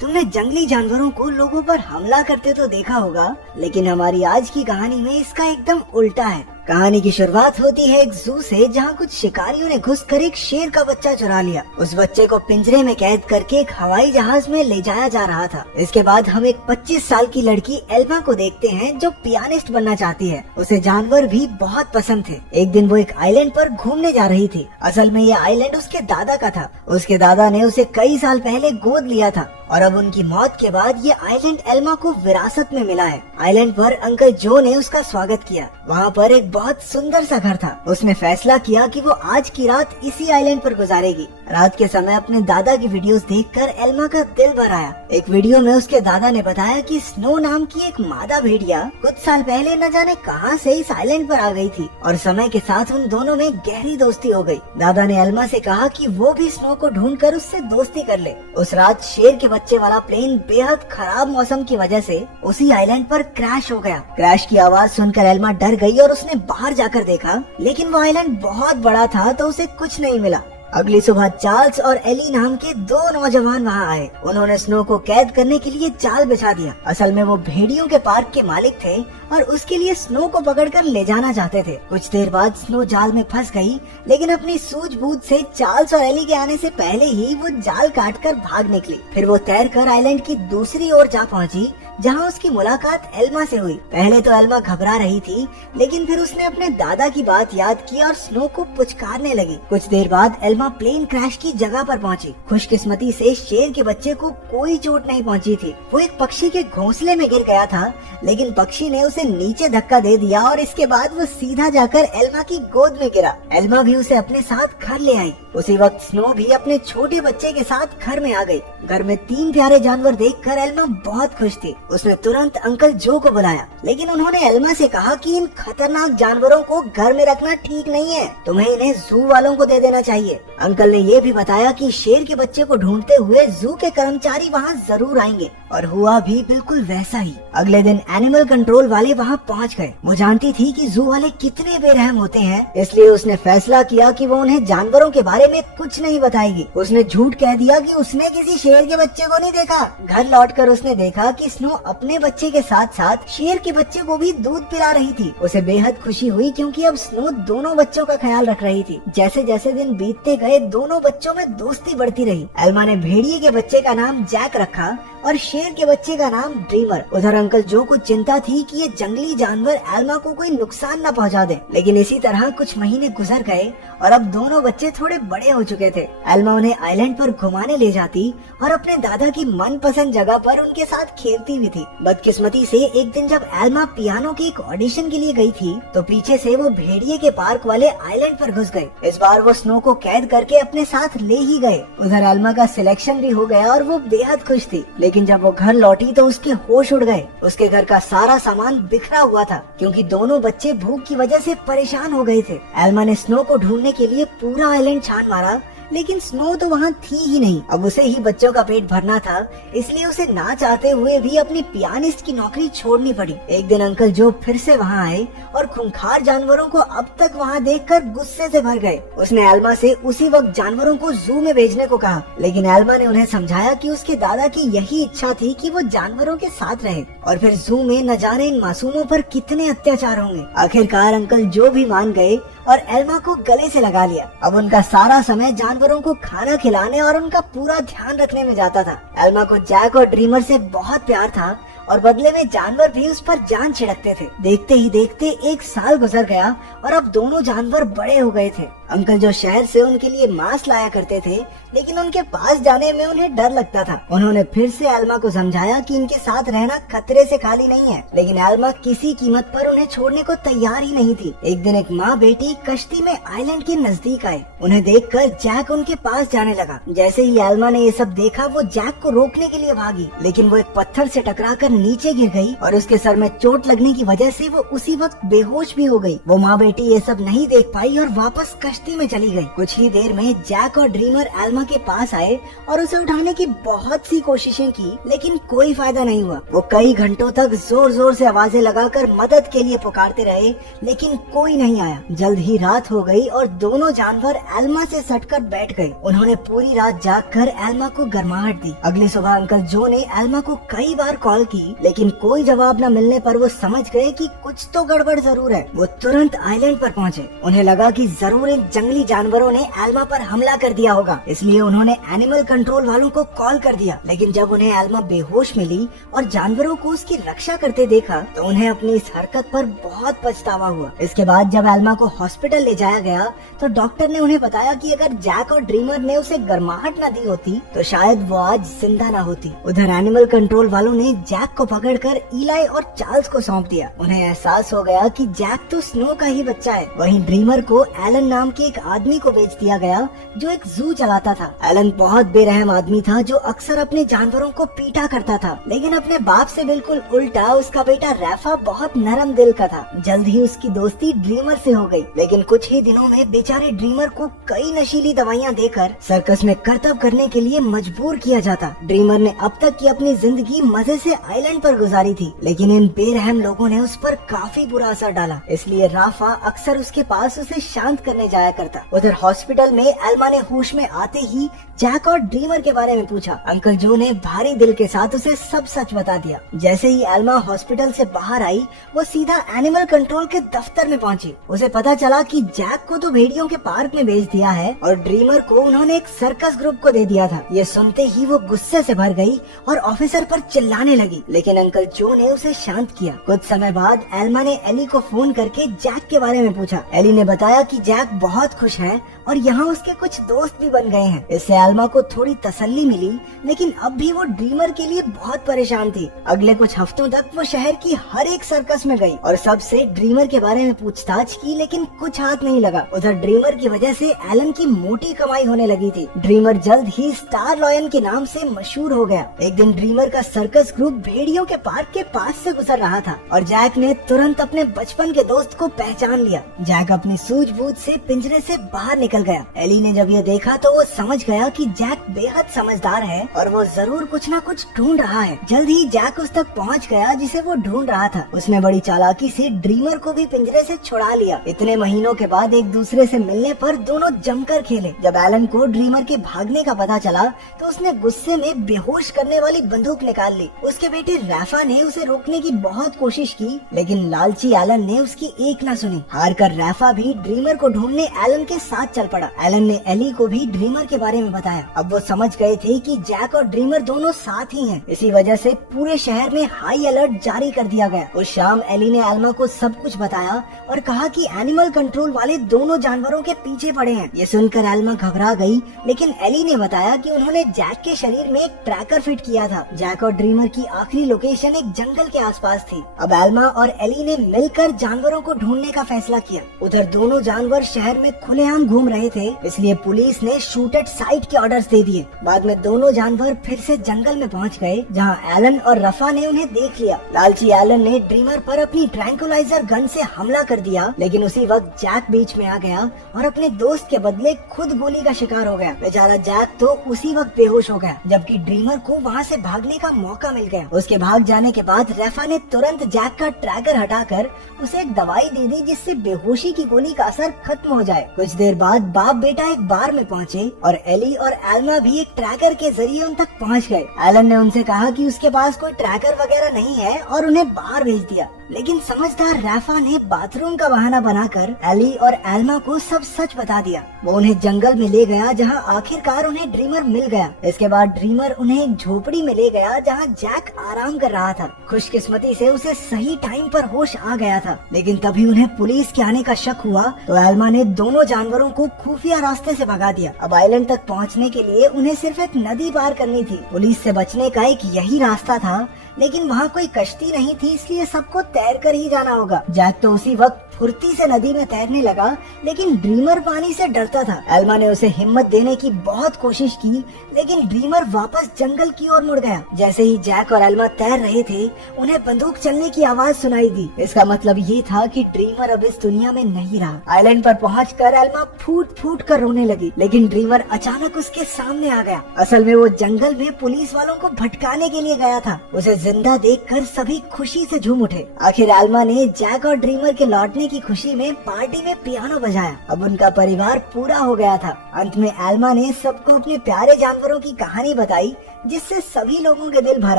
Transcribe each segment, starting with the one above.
तुमने जंगली जानवरों को लोगों पर हमला करते तो देखा होगा, लेकिन हमारी आज की कहानी में इसका एकदम उल्टा है। कहानी की शुरुआत होती है एक जू से, जहाँ कुछ शिकारियों ने घुसकर एक शेर का बच्चा चुरा लिया। उस बच्चे को पिंजरे में कैद करके एक हवाई जहाज में ले जाया जा रहा था। इसके बाद हम एक 25 साल की लड़की एल्मा को देखते हैं जो पियानिस्ट बनना चाहती है। उसे जानवर भी बहुत पसंद थे। एक दिन वो एक आइलैंड पर घूमने जा रही थी। असल में ये आइलैंड उसके दादा का था। उसके दादा ने उसे कई साल पहले गोद लिया था और अब उनकी मौत के बाद ये आइलैंड एल्मा को विरासत में मिला है। आइलैंड पर अंकल जो ने उसका स्वागत किया। वहाँ पर एक बहुत सुंदर सा घर था। उसने फैसला किया कि वो आज की रात इसी आइलैंड पर गुजारेगी। रात के समय अपने दादा की वीडियोस देखकर एल्मा का दिल भर आया। एक वीडियो में उसके दादा ने बताया कि स्नो नाम की एक मादा भेड़िया कुछ साल पहले न जाने कहां से इस आइलैंड पर आ गई थी और समय के साथ उन दोनों में गहरी दोस्ती हो गई। दादा ने एल्मा से कहा कि वो भी स्नो को ढूंढकर उससे दोस्ती कर ले। उस रात शेर के बच्चे वाला प्लेन बेहद खराब मौसम की वजह से उसी आइलैंड पर क्रैश हो गया। क्रैश की आवाज सुनकर एल्मा डर गई और उसने बाहर जाकर देखा, लेकिन वो आइलैंड बहुत बड़ा था तो उसे कुछ नहीं मिला। अगली सुबह चार्ल्स और एली नाम के दो नौजवान वहाँ आए। उन्होंने स्नो को कैद करने के लिए जाल बिछा दिया। असल में वो भेड़ियों के पार्क के मालिक थे और उसके लिए स्नो को पकड़कर ले जाना चाहते थे। कुछ देर बाद स्नो जाल में फंस गई, लेकिन अपनी सूझबूझ से चार्ल्स और एली के आने से पहले ही वो जाल काटकर भाग निकली। फिर वो तैरकर आइलैंड की दूसरी ओर जा पहुंची, जहां उसकी मुलाकात एल्मा से हुई। पहले तो एल्मा घबरा रही थी, लेकिन फिर उसने अपने दादा की बात याद की और स्नो को पुचकारने लगी। कुछ देर बाद एल्मा प्लेन क्रैश की जगह पर पहुंची। खुशकिस्मती से शेर के बच्चे को कोई चोट नहीं पहुंची थी। वो एक पक्षी के घोंसले में गिर गया था, लेकिन पक्षी ने उसे नीचे धक्का दे दिया और इसके बाद वो सीधा जाकर एल्मा की गोद में गिरा। एल्मा भी उसे अपने साथ घर ले आई। उसी वक्त स्नो भी अपने छोटे बच्चे के साथ घर में आ गई। घर में 3 प्यारे जानवर देखकर एल्मा बहुत खुश थी। उसने तुरंत अंकल जो को बुलाया, लेकिन उन्होंने एल्मा से कहा कि इन खतरनाक जानवरों को घर में रखना ठीक नहीं है, तुम्हें इन्हें जू वालों को दे देना चाहिए। अंकल ने ये भी बताया कि शेर के बच्चे को ढूंढते हुए जू के कर्मचारी वहाँ जरूर आएंगे, और हुआ भी बिल्कुल वैसा ही। अगले दिन एनिमल कंट्रोल वाले वहाँ पहुँच गए। वो जानती थी कि जू वाले कितने बेरहम होते हैं, इसलिए उसने फैसला किया कि वो उन्हें जानवरों के बारे में कुछ नहीं बताएगी। उसने झूठ कह दिया कि उसने किसी शेर के बच्चे को नहीं देखा। घर लौटकर उसने देखा कि स्नो अपने बच्चे के साथ साथ शेर के बच्चे को भी दूध पिला रही थी। उसे बेहद खुशी हुई क्योंकि अब स्नो दोनों बच्चों का ख्याल रख रही थी। जैसे जैसे दिन बीतते गए दोनों बच्चों में दोस्ती बढ़ती रही। एल्मा ने भेड़िए के बच्चे का नाम जैक रखा और शेर के बच्चे का नाम ड्रीमर। उधर अंकल जो को चिंता थी कि ये जंगली जानवर एल्मा को कोई नुकसान न पहुंचा दे, लेकिन इसी तरह कुछ महीने गुजर गए और अब दोनों बच्चे थोड़े बड़े हो चुके थे। एल्मा उन्हें आइलैंड पर घुमाने ले जाती और अपने दादा की मनपसंद जगह पर उनके साथ खेलती भी थी। बदकिस्मती से एक दिन जब एल्मा पियानो की एक ऑडिशन के लिए गई थी, तो पीछे से वो भेड़िए के पार्क वाले आइलैंड पर घुस गए। इस बार वो स्नो को कैद करके अपने साथ ले ही गए। उधर एल्मा का सिलेक्शन भी हो गया और वो बेहद खुश थी, लेकिन जब वो घर लौटी तो उसके होश उड़ गए। उसके घर का सारा सामान बिखरा हुआ था क्योंकि दोनों बच्चे भूख की वजह से परेशान हो गए थे। एल्मा ने स्नो को ढूंढने के लिए पूरा आइलैंड छान मारा, लेकिन स्नो तो वहाँ थी ही नहीं। अब उसे ही बच्चों का पेट भरना था, इसलिए उसे ना चाहते हुए भी अपनी पियानिस्ट की नौकरी छोड़नी पड़ी। एक दिन अंकल जो फिर से वहाँ आए और खूंखार जानवरों को अब तक वहाँ देखकर गुस्से से भर गए। उसने एल्मा से उसी वक्त जानवरों को जू में भेजने को कहा, लेकिन एल्मा ने उन्हें समझाया कि उसके दादा की यही इच्छा थी कि वो जानवरों के साथ रहे और फिर जू में न जाने इन मासूमों पर कितने अत्याचार होंगे। आखिरकार अंकल जो भी मान गए और एल्मा को गले से लगा लिया। अब उनका सारा समय जानवरों को खाना खिलाने और उनका पूरा ध्यान रखने में जाता था। एल्मा को जैक और ड्रीमर से बहुत प्यार था और बदले में जानवर भी उस पर जान छिड़कते थे। देखते ही देखते 1 साल गुजर गया और अब दोनों जानवर बड़े हो गए थे। अंकल जो शहर से उनके लिए मांस लाया करते थे, लेकिन उनके पास जाने में उन्हें डर लगता था। उन्होंने फिर से एल्मा को समझाया कि इनके साथ रहना खतरे से खाली नहीं है, लेकिन एल्मा किसी कीमत पर उन्हें छोड़ने को तैयार ही नहीं थी। एक दिन एक माँ बेटी कश्ती में आइलैंड के नजदीक आए। उन्हें देखकर जैक उनके पास जाने लगा। जैसे ही एल्मा ने ये सब देखा, वो जैक को रोकने के लिए भागी, लेकिन वो एक पत्थर से टकराकर नीचे गिर गई और उसके सर में चोट लगने की वजह से वो उसी वक्त बेहोश भी हो गई। वो माँ बेटी ये सब नहीं देख पाई और वापस कश्ती में चली गई। कुछ ही देर में जैक और ड्रीमर एल्मा के पास आए और उसे उठाने की बहुत सी कोशिशें की, लेकिन कोई फायदा नहीं हुआ। वो कई घंटों तक जोर जोर से आवाजें लगाकर मदद के लिए पुकारते रहे, लेकिन कोई नहीं आया। जल्द ही रात हो गई और दोनों जानवर एल्मा से सटकर बैठ गए। उन्होंने पूरी रात जागकर एल्मा को गर्माहट दी। अगली सुबह अंकल जो ने एल्मा को कई बार कॉल की, लेकिन कोई जवाब न मिलने पर वो समझ गए कि कुछ तो गड़बड़ जरूर है। वो तुरंत आइलैंड पर पहुँचे। उन्हें लगा कि जरूर इन जंगली जानवरों ने एल्मा पर हमला कर दिया होगा, इसलिए उन्होंने एनिमल कंट्रोल वालों को कॉल कर दिया। लेकिन जब उन्हें एल्मा बेहोश मिली और जानवरों को उसकी रक्षा करते देखा तो उन्हें अपनी इस हरकत पर बहुत पछतावा हुआ। इसके बाद जब एल्मा को हॉस्पिटल ले जाया गया तो डॉक्टर ने उन्हें बताया कि अगर जैक और ड्रीमर ने उसे गर्माहट न दी होती तो शायद वो आज जिंदा न होती। उधर एनिमल कंट्रोल वालों ने जैक को पकड़कर इलाई और चार्ल्स को सौंप दिया। उन्हें एहसास हो गया कि जैक तो स्नो का ही बच्चा है। वहीं ड्रीमर को एलन नाम के एक आदमी को बेच दिया गया जो एक जू चलाता था। एलन बहुत बेरहम आदमी था जो अक्सर अपने जानवरों को पीटा करता था, लेकिन अपने बाप से बिल्कुल उल्टा उसका बेटा रैफा बहुत नरम दिल का था। जल्द ही उसकी दोस्ती ड्रीमर से हो गई, लेकिन कुछ ही दिनों में बेचारे ड्रीमर को कई नशीली दवाइयां देकर सर्कस में करतब करने के लिए मजबूर किया जाता। ड्रीमर ने अब तक की अपनी जिंदगी मजे से आइलैंड पर गुजारी थी, लेकिन इन बेरहम लोगों ने उस पर काफी बुरा असर डाला। इसलिए राफा अक्सर उसके पास उसे शांत करने जाया करता। उधर हॉस्पिटल में एल्मा ने होश में आते ही जैक और ड्रीमर के बारे में पूछा। अंकल जो ने भारी दिल के साथ उसे सब सच बता दिया। जैसे ही एल्मा हॉस्पिटल से बाहर आई वो सीधा एनिमल कंट्रोल के दफ्तर में पहुंची। उसे पता चला कि जैक को तो भेड़ियों के पार्क में भेज दिया है और ड्रीमर को उन्होंने एक सर्कस ग्रुप को दे दिया था। ये सुनते ही वो गुस्से से भर गई और ऑफिसर पर चिल्लाने लगी, लेकिन अंकल जो ने उसे शांत किया। कुछ समय बाद एल्मा ने एली को फोन करके जैक के बारे में पूछा। एली ने बताया कि जैक बहुत खुश है और यहाँ उसके कुछ दोस्त भी बन गए हैं। इससे एल्मा को थोड़ी तसल्ली मिली, लेकिन अब भी वो ड्रीमर के लिए बहुत परेशान थी। अगले कुछ हफ्तों तक वो शहर की हर एक सर्कस में गई और सबसे ड्रीमर के बारे में पूछताछ की, लेकिन कुछ हाथ नहीं लगा। उधर ड्रीमर की वजह से एलन की मोटी कमाई होने लगी थी। ड्रीमर जल्द ही स्टार लॉयन के नाम से मशहूर हो गया। एक दिन ड्रीमर का सर्कस ग्रुप भेड़ियों के पार्क के पास से गुजर रहा था और जैक ने तुरंत अपने बचपन के दोस्त को पहचान लिया। जैक अपनी सूझबूझ से पिंजरे से बाहर निकल गया। एली ने जब ये देखा तो वो समझ गया कि जैक बेहद समझदार है और वो जरूर कुछ न कुछ ढूंढ रहा है। जल्द ही जैक उस तक पहुंच गया जिसे वो ढूंढ रहा था। उसने बड़ी चालाकी से ड्रीमर को भी पिंजरे से छुड़ा लिया। इतने महीनों के बाद एक दूसरे से मिलने पर दोनों जमकर खेले। जब एलन को ड्रीमर के भागने का पता चला तो उसने गुस्से में बेहोश करने वाली बंदूक निकाल ली। उसके बेटे रैफा ने उसे रोकने की बहुत कोशिश की, लेकिन लालची एलन ने उसकी एक न सुनी। हार कर रैफा भी ड्रीमर को ढूंढने एलन के साथ चल पड़ा। एलन ने एली को भी ड्रीमर के बारे में बताया। अब वो समझ गए थे कि जैक और ड्रीमर दोनों साथ ही हैं। इसी वजह से पूरे शहर में हाई अलर्ट जारी कर दिया गया। उस शाम एली ने एल्मा को सब कुछ बताया और कहा कि एनिमल कंट्रोल वाले दोनों जानवरों के पीछे पड़े हैं। ये सुनकर एल्मा घबरा गई, लेकिन एली ने बताया कि उन्होंने जैक के शरीर में एक ट्रैकर फिट किया था। जैक और ड्रीमर की आखिरी लोकेशन एक जंगल के आसपास थी। अब एल्मा और एली ने मिलकर जानवरों को ढूंढने का फैसला किया। उधर दोनों जानवर शहर में खुलेआम घूम रहे थे, इसलिए पुलिस ने शूट एट साइट के ऑर्डर्स दे दिए। बाद में दोनों जानवर फिर से जंगल में पहुंच गए, जहां एलन और रफा ने उन्हें देख लिया। लालची एलन ने ड्रीमर पर अपनी ट्रैंकुलाइजर गन से हमला कर दिया, लेकिन उसी वक्त जैक बीच में आ गया और अपने दोस्त के बदले खुद गोली का शिकार हो गया। बेचारा जैक तो उसी वक्त बेहोश हो गया, जबकि ड्रीमर को वहां से भागने का मौका मिल गया। उसके भाग जाने के बाद रफा ने तुरंत जैक का ट्रैकर हटाकर उसे एक दवाई दे दी, जिससे बेहोशी की गोली का असर खत्म हो जाए। कुछ देर बाद बाप बेटा एक बार में पहुंचे और एली और एल्मा भी एक ट्रैकर के जरिए उन तक पहुंच गए। एलन ने उनसे कहा कि उसके पास कोई ट्रैकर वगैरह नहीं है और उन्हें बाहर भेज दिया, लेकिन समझदार रैफा ने बाथरूम का बहाना बनाकर एली और एल्मा को सब सच बता दिया। वो उन्हें जंगल में ले गया, जहां आखिरकार उन्हें ड्रीमर मिल गया। इसके बाद ड्रीमर उन्हें एक झोपड़ी में ले गया, जहां जैक आराम कर रहा था। खुशकिस्मती से उसे सही टाइम पर होश आ गया था, लेकिन तभी उन्हें पुलिस के आने का शक हुआ तो एल्मा ने दोनों जानवरों को खुफिया रास्ते से भगा दिया। अब आइलैंड तक पहुंचने के लिए उन्हें सिर्फ एक नदी पार करनी थी। पुलिस से बचने का एक यही रास्ता था, लेकिन वहाँ कोई कश्ती नहीं थी, इसलिए सबको तैर कर ही जाना होगा। जैक तो उसी वक्त फुर्ती से नदी में तैरने लगा, लेकिन ड्रीमर पानी से डरता था। एल्मा ने उसे हिम्मत देने की बहुत कोशिश की, लेकिन ड्रीमर वापस जंगल की ओर मुड़ गया। जैसे ही जैक और एल्मा तैर रहे थे, उन्हें बंदूक चलने की आवाज सुनाई दी। इसका मतलब ये था कि ड्रीमर अब इस दुनिया में नहीं रहा। आइलैंड पर पहुंचकर एल्मा फूट फूट कर रोने लगी, लेकिन ड्रीमर अचानक उसके सामने आ गया। असल में वो जंगल में पुलिस वालों को भटकाने के लिए गया था। उसे जिंदा देखकर सभी खुशी से झूम उठे। आखिर एल्मा ने जैक और ड्रीमर के लौटने की खुशी में पार्टी में पियानो बजाया। अब उनका परिवार पूरा हो गया था। अंत में एल्मा ने सबको अपने प्यारे जानवरों की कहानी बताई, जिससे सभी लोगों के दिल भर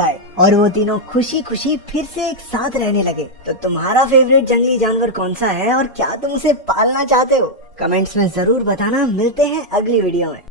आए और वो तीनों खुशी खुशी फिर से एक साथ रहने लगे। तो तुम्हारा फेवरेट जंगली जानवर कौन सा है और क्या तुम उसे पालना चाहते हो? कमेंट्स में जरूर बताना। मिलते हैं अगली वीडियो में।